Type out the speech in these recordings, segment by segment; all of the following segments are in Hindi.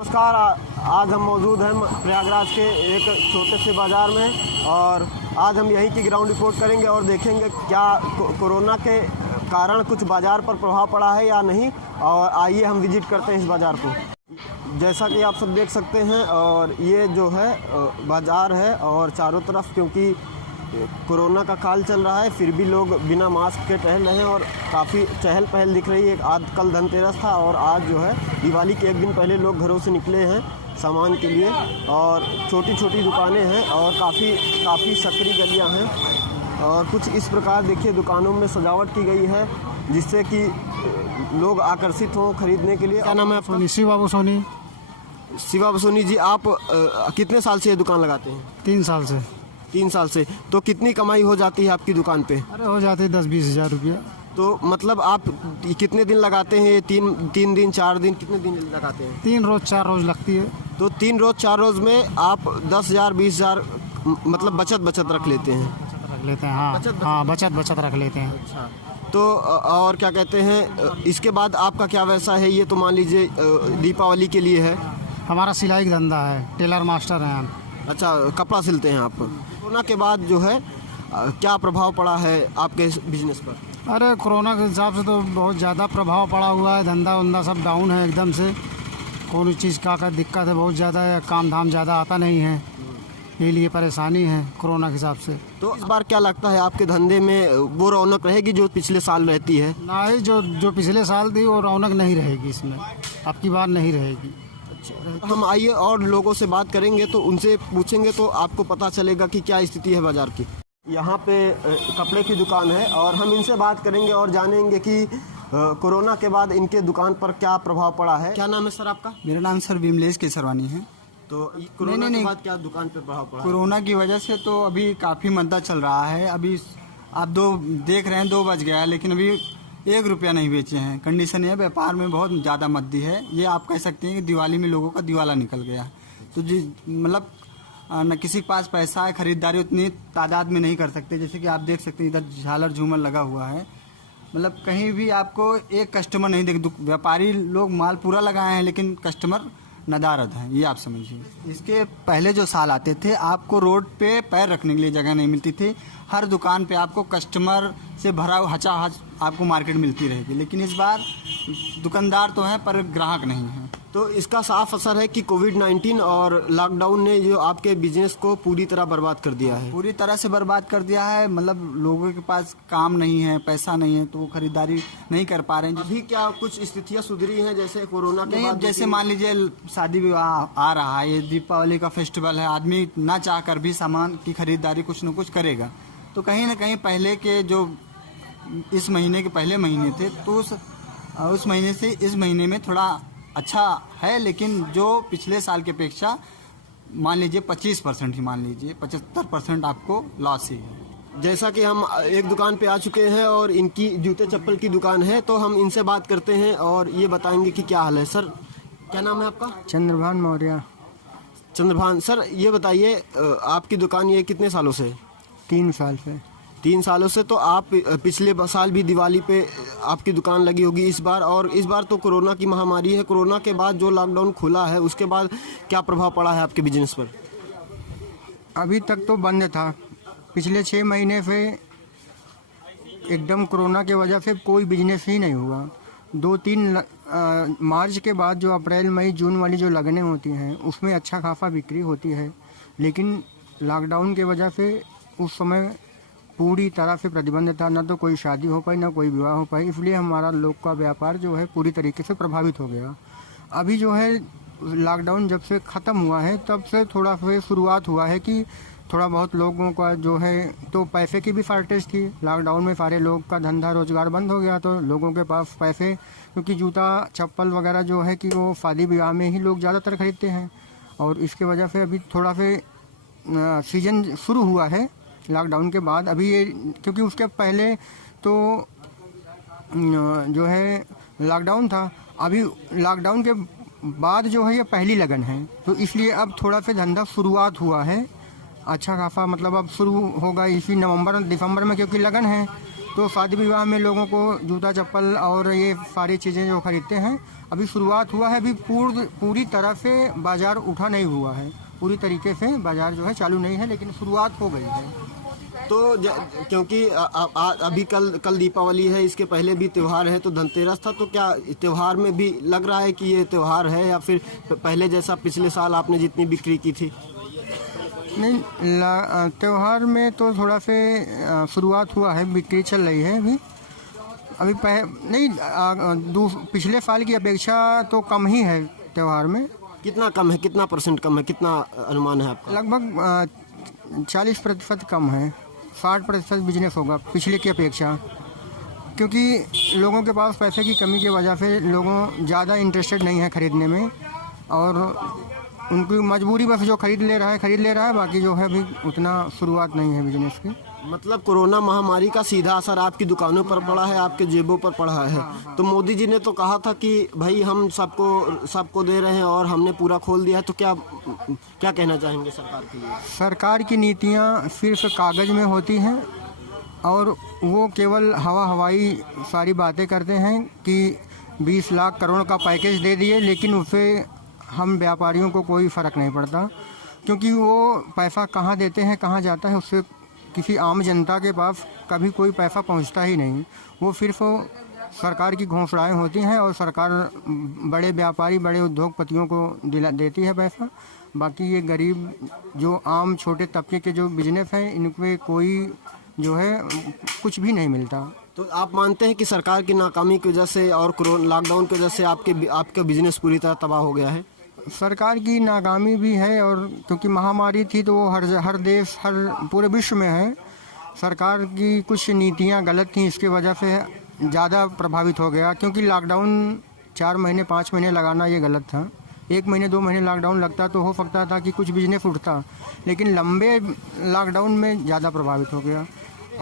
नमस्कार। आज हम मौजूद हैं प्रयागराज के एक छोटे से बाज़ार में और आज हम यहीं की ग्राउंड रिपोर्ट करेंगे और देखेंगे क्या कोरोना के कारण कुछ बाज़ार पर प्रभाव पड़ा है या नहीं। और आइए हम विजिट करते हैं इस बाज़ार को। जैसा कि आप सब देख सकते हैं और ये जो है बाज़ार है और चारों तरफ क्योंकि कोरोना का काल चल रहा है फिर भी लोग बिना मास्क के टहल रहे हैं और काफ़ी चहल पहल दिख रही है। आज कल धनतेरस था और आज जो है दिवाली के एक दिन पहले लोग घरों से निकले हैं सामान के लिए और छोटी छोटी दुकानें हैं और काफ़ी सकरी गलियां हैं और कुछ इस प्रकार देखिए दुकानों में सजावट की गई है जिससे कि लोग आकर्षित हों खरीदने के लिए। क्या नाम है आपका? शिवा बसोनी। शिवा बसोनी जी, आप कितने साल से ये दुकान लगाते हैं? 3 साल से। 3 साल से। तो कितनी कमाई हो जाती है आपकी दुकान पे? अरे हो जाते 10-20 हज़ार रुपया। तो मतलब आप कितने दिन लगाते हैं? ये तीन दिन 4 दिन कितने दिन लगाते हैं? 3 रोज 4 रोज लगती है। तो 3 रोज 4 रोज में आप 10,000 20,000 मतलब बचत रख लेते हैं? रख लेते हैं हाँ। बचत रख लेते हैं। अच्छा। तो और क्या कहते हैं इसके बाद आपका क्या व्यवसाय है? ये तो मान लीजिए दीपावली के लिए है। हमारा सिलाई का धंधा है, टेलर मास्टर हैं हम। अच्छा, कपड़ा सिलते हैं आप। कोरोना के बाद जो है क्या प्रभाव पड़ा है आपके बिजनेस पर? अरे कोरोना के हिसाब से तो बहुत ज़्यादा प्रभाव पड़ा हुआ है। धंधा वंधा सब डाउन है एकदम से। कोई चीज़ का दिक्कत है बहुत ज़्यादा है। काम धाम ज़्यादा आता नहीं है, ये लिए परेशानी है कोरोना के हिसाब से। तो इस बार क्या लगता है आपके धंधे में वो रौनक रहेगी जो पिछले साल रहती है? ना ही जो पिछले साल थी वो रौनक नहीं रहेगी इसमें, अब की बार नहीं रहेगी। हम आइए और लोगों से बात करेंगे तो उनसे पूछेंगे तो आपको पता चलेगा कि क्या स्थिति है बाजार की। यहाँ पे कपड़े की दुकान है और हम इनसे बात करेंगे और जानेंगे कि कोरोना के बाद इनके दुकान पर क्या प्रभाव पड़ा है। क्या नाम है सर आपका? मेरा नाम सर विमलेश केसरवानी है। तो कोरोना के बाद क्या दुकान पर प्रभाव पड़ा? कोरोना की वजह से तो अभी काफ़ी मंदा चल रहा है। अभी आप देख रहे हैं 2 बज गया है लेकिन अभी 1 रुपया नहीं बेचे हैं। कंडीशन है व्यापार में बहुत ज़्यादा मंदी है। ये आप कह सकते हैं कि दिवाली में लोगों का दिवाला निकल गया। तो जी मतलब न किसी के पास पैसा है, खरीदारी उतनी तादाद में नहीं कर सकते। जैसे कि आप देख सकते हैं इधर झालर झूमर लगा हुआ है, मतलब कहीं भी आपको एक कस्टमर नहीं देख। व्यापारी लोग माल पूरा लगाए हैं लेकिन कस्टमर नदारद हैं, ये आप समझिए। इसके पहले जो साल आते थे आपको रोड पे पैर रखने के लिए जगह नहीं मिलती थी। हर दुकान पे आपको कस्टमर से भरा हचाहच आपको मार्केट मिलती रहेगी। लेकिन इस बार दुकानदार तो हैं पर ग्राहक नहीं है। तो इसका साफ असर है कि कोविड-19 और लॉकडाउन ने जो आपके बिजनेस को पूरी तरह बर्बाद कर दिया है। पूरी तरह से बर्बाद कर दिया है। मतलब लोगों के पास काम नहीं है, पैसा नहीं है तो वो खरीदारी नहीं कर पा रहे हैं। अभी क्या कुछ स्थितियां सुधरी हैं जैसे कोरोना के बाद? जैसे मान लीजिए शादी विवाह आ रहा है, ये दीपावली का फेस्टिवल है, आदमी ना चाह कर भी सामान की खरीदारी कुछ न कुछ करेगा। तो कहीं ना कहीं पहले के जो इस महीने के पहले महीने थे तो उस महीने से इस महीने में थोड़ा अच्छा है। लेकिन जो पिछले साल की अपेक्षा मान लीजिए 25% ही मान लीजिए 75% आपको लॉस ही है। जैसा कि हम एक दुकान पे आ चुके हैं और इनकी जूते चप्पल की दुकान है तो हम इनसे बात करते हैं और ये बताएंगे कि क्या हाल है। सर क्या नाम है आपका? चंद्रभान मौर्य। चंद्रभान। सर ये बताइए आपकी दुकान ये कितने सालों से? 3 साल से। 3 सालों से। तो आप पिछले साल भी दिवाली पे आपकी दुकान लगी होगी इस बार, और इस बार तो कोरोना की महामारी है। कोरोना के बाद जो लॉकडाउन खुला है उसके बाद क्या प्रभाव पड़ा है आपके बिजनेस पर? अभी तक तो बंद था। पिछले 6 महीने से एकदम कोरोना की वजह से कोई बिजनेस ही नहीं हुआ। 2-3 मार्च के बाद जो अप्रैल मई जून वाली जो लगने होती हैं उसमें अच्छा खासा बिक्री होती है। लेकिन लॉकडाउन की वजह से उस समय पूरी तरह से प्रतिबंध था, ना तो कोई शादी हो पाई ना कोई विवाह हो पाई। इसलिए हमारा लोग का व्यापार जो है पूरी तरीके से प्रभावित हो गया। अभी जो है लॉकडाउन जब से ख़त्म हुआ है तब से थोड़ा सा शुरुआत हुआ है कि थोड़ा बहुत लोगों का जो है तो पैसे की भी शॉर्टेज थी। लॉकडाउन में सारे लोग का धंधा रोजगार बंद हो गया तो लोगों के पास पैसे, क्योंकि जूता चप्पल वगैरह जो है कि वो शादी विवाह में ही लोग ज़्यादातर खरीदते हैं। और इसके वजह से अभी थोड़ा सा सीजन शुरू हुआ है लॉकडाउन के बाद। अभी ये क्योंकि उसके पहले तो जो है लॉकडाउन था, अभी लॉकडाउन के बाद जो है ये पहली लगन है तो इसलिए अब थोड़ा सा धंधा शुरुआत हुआ है अच्छा खासा। मतलब अब शुरू होगा इसी नवंबर दिसंबर में क्योंकि लगन है तो तो शादी विवाह में लोगों को जूता चप्पल और ये सारी चीज़ें जो खरीदते हैं, अभी शुरुआत हुआ है। अभी पूरी तरह से बाज़ार उठा नहीं हुआ है, पूरी तरीके से बाज़ार जो है चालू नहीं है, लेकिन शुरुआत हो गई है। तो क्योंकि अभी कल दीपावली है, इसके पहले भी त्यौहार है, तो धनतेरस था, तो क्या त्यौहार में भी लग रहा है कि ये त्यौहार है या फिर पहले जैसा पिछले साल आपने जितनी बिक्री की थी? नहीं, त्यौहार में तो थोड़ा से शुरुआत हुआ है, बिक्री चल रही है अभी पिछले साल की अपेक्षा तो कम ही है त्यौहार में। कितना कम है, कितना % कम है, कितना अनुमान है आपका? लगभग 40% कम है, 60% बिजनेस होगा पिछले की अपेक्षा, क्योंकि लोगों के पास पैसे की कमी की वजह से लोगों ज़्यादा इंटरेस्टेड नहीं है खरीदने में, और उनकी मजबूरी बस जो खरीद ले रहा है, बाकी जो है अभी उतना शुरुआत नहीं है बिजनेस की। मतलब कोरोना महामारी का सीधा असर आपकी दुकानों पर पड़ा है, आपके जेबों पर पड़ा है। तो मोदी जी ने तो कहा था कि भाई हम सबको दे रहे हैं और हमने पूरा खोल दिया है, तो क्या कहना चाहेंगे सरकार के लिए? सरकार की नीतियाँ सिर्फ कागज़ में होती हैं और वो केवल हवाई सारी बातें करते हैं कि 20 लाख करोड़ का पैकेज दे दिए, लेकिन उससे हम व्यापारियों को कोई फ़र्क नहीं पड़ता, क्योंकि वो पैसा कहाँ देते हैं, कहाँ जाता है, उससे किसी आम जनता के पास कभी कोई पैसा पहुंचता ही नहीं। वो सिर्फ सरकार की घोषणाएं होती हैं और सरकार बड़े व्यापारी, बड़े उद्योगपतियों को देती है पैसा। बाकी ये गरीब जो आम छोटे तबके के जो बिजनेस हैं, इनमें कोई जो है कुछ भी नहीं मिलता। तो आप मानते हैं कि सरकार की नाकामी की वजह से और कोरोना लॉकडाउन की वजह से आपका बिजनेस पूरी तरह तबाह हो गया है? सरकार की नाकामी भी है, और क्योंकि महामारी थी तो वो हर देश, हर पूरे विश्व में है। सरकार की कुछ नीतियां गलत थी, इसकी वजह से ज़्यादा प्रभावित हो गया, क्योंकि लॉकडाउन 4 महीने 5 महीने लगाना ये गलत था। 1 महीने 2 महीने लॉकडाउन लगता तो हो सकता था कि कुछ बिजनेस उठता, लेकिन लंबे लॉकडाउन में ज़्यादा प्रभावित हो गया।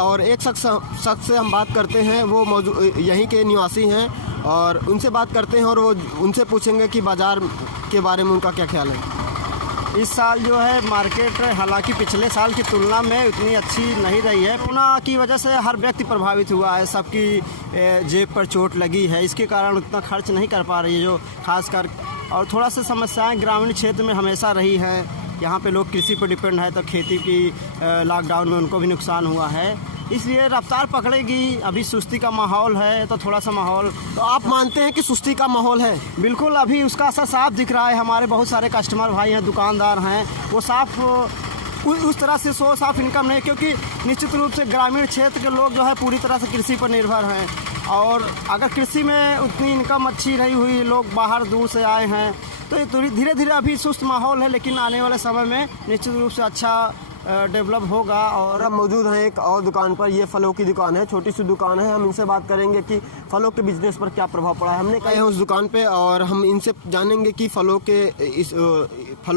और एक शख्स से हम बात करते हैं, वो यहीं के निवासी हैं, और उनसे बात करते हैं और वो उनसे पूछेंगे कि बाज़ार के बारे में उनका क्या ख्याल है। इस साल जो है मार्केट हालांकि पिछले साल की तुलना में उतनी अच्छी नहीं रही है। कोरोना की वजह से हर व्यक्ति प्रभावित हुआ है, सबकी जेब पर चोट लगी है, इसके कारण उतना खर्च नहीं कर पा रही है जो खासकर। और थोड़ा सा समस्याएं ग्रामीण क्षेत्र में हमेशा रही है। यहाँ पे लोग कृषि पर डिपेंड है, तो खेती की लॉकडाउन में उनको भी नुकसान हुआ है, इसलिए रफ्तार पकड़ेगी। अभी सुस्ती का माहौल है, तो थोड़ा सा माहौल। तो आप मानते हैं कि सुस्ती का माहौल है? बिल्कुल, अभी उसका असर साफ दिख रहा है। हमारे बहुत सारे कस्टमर भाई हैं, दुकानदार हैं, वो साफ उस तरह से सोर्स ऑफ इनकम नहीं, क्योंकि निश्चित रूप से ग्रामीण क्षेत्र के लोग जो है पूरी तरह से कृषि पर निर्भर हैं, और अगर कृषि में उतनी इनकम अच्छी रही हुई, लोग बाहर दूर से आए हैं, तो ये धीरे धीरे अभी सुस्त माहौल है, लेकिन आने वाले समय में निश्चित रूप से अच्छा डेवलप होगा। और हम मौजूद हैं एक और दुकान पर, ये फलों की दुकान है, छोटी सी दुकान है। हम इनसे बात करेंगे कि फलों के बिजनेस पर क्या प्रभाव पड़ा है। हमने कहा है उस दुकान पे, और हम इनसे जानेंगे कि फलों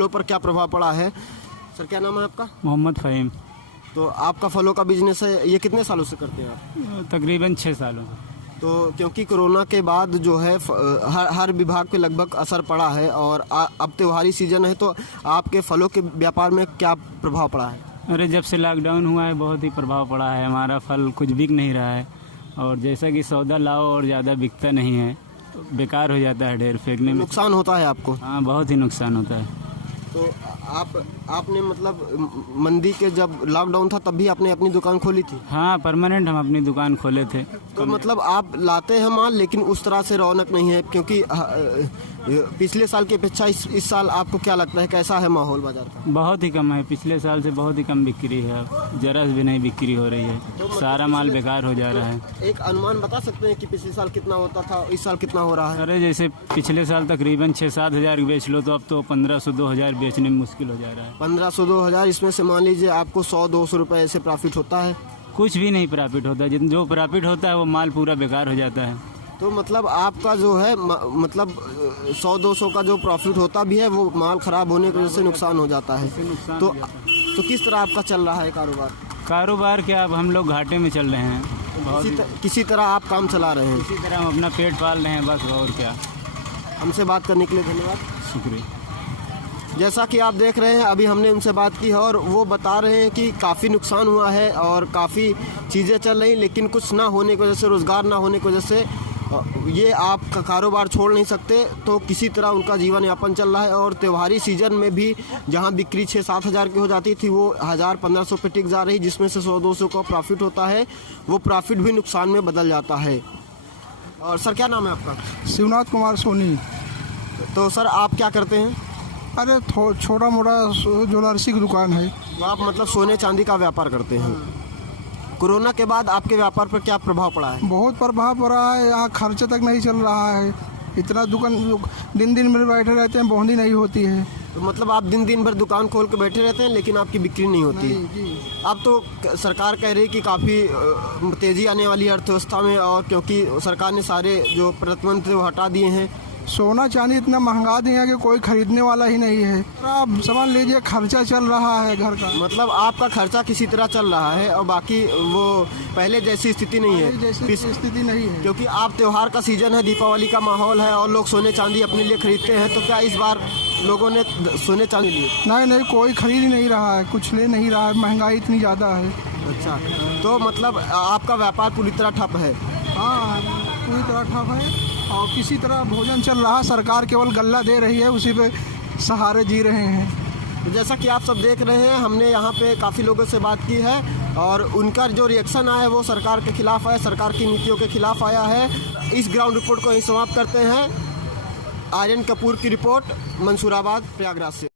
पर क्या प्रभाव पड़ा है। सर, क्या नाम है आपका? मोहम्मद फ़हीम। तो आपका फलों का बिजनेस है, ये कितने सालों से करते हैं आप? तकरीबन 6 सालों। तो क्योंकि कोरोना के बाद जो है हर विभाग पे लगभग असर पड़ा है, और अब त्योहारी सीजन है, तो आपके फलों के व्यापार में क्या प्रभाव पड़ा है? अरे जब से लॉकडाउन हुआ है बहुत ही प्रभाव पड़ा है। हमारा फल कुछ बिक नहीं रहा है, और जैसा कि सौदा लाओ और ज़्यादा बिकता नहीं है, तो बेकार हो जाता है, ढेर फेंकने में नुकसान होता है आपको? हाँ, बहुत ही नुकसान होता है। तो आपने मतलब मंदी के जब लॉकडाउन था तब भी आपने अपनी दुकान खोली थी? हाँ, परमानेंट हम अपनी दुकान खोले थे। तो मतलब आप लाते हैं माल, लेकिन उस तरह से रौनक नहीं है, क्योंकि पिछले साल की अपेक्षा इस साल आपको क्या लगता है, कैसा है माहौल बाजार का? बहुत ही कम है, पिछले साल से बहुत ही कम बिक्री है, जरा भी नहीं बिक्री हो रही है, सारा माल बेकार हो जा रहा है। एक अनुमान बता सकते हैं कि पिछले साल कितना होता था, इस साल कितना हो रहा है? अरे जैसे पिछले साल तकरीबन 6-7 हज़ार बेच लो, तो अब तो 1500-2000 बेचने में मुश्किल हो जा रहा है। 1500-2000, इसमें से मान लीजिए आपको 100-200 रुपये ऐसे प्रॉफिट होता है? कुछ भी नहीं प्रॉफिट होता, जो प्रॉफिट होता है वो माल पूरा बेकार हो जाता है। तो मतलब आपका जो है मतलब 100-200 का जो प्रॉफिट होता भी है, वो माल ख़राब होने की वजह से नुकसान हो जाता है। तो किस तरह आपका चल रहा है कारोबार क्या, अब हम लोग घाटे में चल रहे हैं। किसी तरह आप काम चला रहे हैं? इसी तरह हम अपना पेट पाल रहे हैं बस, और क्या। हमसे बात करने के लिए धन्यवाद। शुक्रिया। जैसा कि आप देख रहे हैं, अभी हमने उनसे बात की है और वो बता रहे हैं कि काफ़ी नुकसान हुआ है और काफ़ी चीज़ें चल रही, लेकिन कुछ ना होने की वजह से, रोज़गार ना होने की वजह से ये आपका कारोबार छोड़ नहीं सकते, तो किसी तरह उनका जीवन यापन चल रहा है। और त्योहारी सीजन में भी जहां बिक्री 6-7 हज़ार की हो जाती थी, वो 1000-1500 पे टिक जा रही, जिसमें से 100-200 का प्रॉफिट होता है, वो प्रॉफिट भी नुकसान में बदल जाता है। और सर, क्या नाम है आपका? शिवनाथ कुमार सोनी। तो सर, आप क्या करते हैं? अरे छोटा मोटा ज्वेलर्सी की दुकान है। तो आप मतलब सोने चांदी का व्यापार करते हैं। कोरोना के बाद आपके व्यापार पर क्या प्रभाव पड़ा है? बहुत प्रभाव पड़ रहा है, यहाँ खर्चे तक नहीं चल रहा है। इतना दुकान दिन में बैठे रहते हैं, बोहनी नहीं होती है। तो मतलब आप दिन भर दुकान खोल के बैठे रहते हैं, लेकिन आपकी बिक्री नहीं होती। अब तो सरकार कह रही है कि काफ़ी तेज़ी आने वाली है अर्थव्यवस्था में, और क्योंकि सरकार ने सारे जो प्रतिबंध थे वो हटा दिए हैं। सोना चांदी इतना महंगा दिया कि कोई खरीदने वाला ही नहीं है। आप समझ लीजिए, खर्चा चल रहा है घर का। मतलब आपका खर्चा किसी तरह चल रहा है और बाकी वो पहले जैसी स्थिति नहीं है। जैसी स्थिति नहीं है, क्योंकि आप त्योहार का सीजन है, दीपावली का माहौल है और लोग सोने चांदी अपने लिए खरीदते हैं, तो क्या इस बार लोगों ने सोने चांदी लिए? नहीं, कोई खरीद ही नहीं रहा है, कुछ ले नहीं रहा है, महंगाई इतनी ज़्यादा है। अच्छा, तो मतलब आपका व्यापार पूरी तरह ठप है? हाँ, पूरी तरह ठप है और किसी तरह भोजन चल रहा है। सरकार केवल गल्ला दे रही है, उसी पे सहारे जी रहे हैं। तो जैसा कि आप सब देख रहे हैं, हमने यहाँ पे काफ़ी लोगों से बात की है और उनका जो रिएक्शन आया है वो सरकार के खिलाफ है, सरकार की नीतियों के खिलाफ आया है। इस ग्राउंड रिपोर्ट को यहीं समाप्त करते हैं। आर्यन कपूर की रिपोर्ट, मंसूराबाद, प्रयागराज से।